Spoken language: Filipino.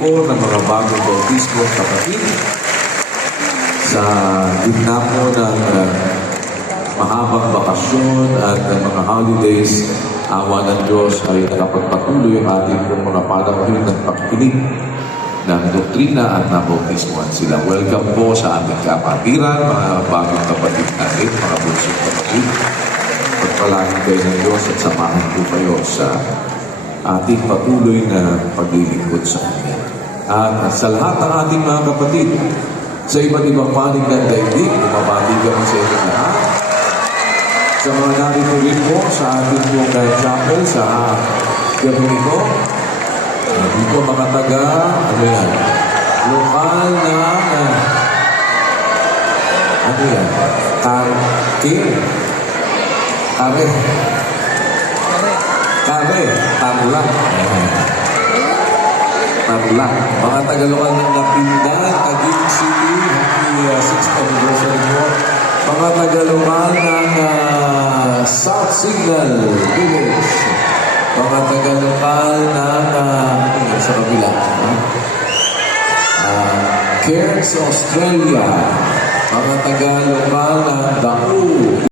po ng mga bagong bautismo at kapatid sa gitna po ng mahabang bakasyon at mga holidays. Awa ng Diyos ay nakapagpatuloy ang ating pong mga panahon ng pakikinig ng doktrina at nabautismoan sila. Welcome po sa ating kapatiran, mga bagong kapatid natin, mga bunsong kapatid. Pagpalangin kayo ng Diyos at samahan po kayo sa ating patuloy na paglilingkod sa Kanya. At sa lahat ng ating mga kapatid, sa iba't ibang panig ng daigdig, bumabati kami sa inyong lahat. Sa mga narito rin po sa ating pong chapel sa gabi nito, dito mga taga, ano yan, lokal na, ano yan, Tarlac. Mga tagalungan ng Napindan, Taguig City, happy 6th anniversary mo. Mga tagalungan ng South Signal Village. Mga tagalungan ng, sa kabila, Cairns, Australia. Mga tagalungan ng Daku.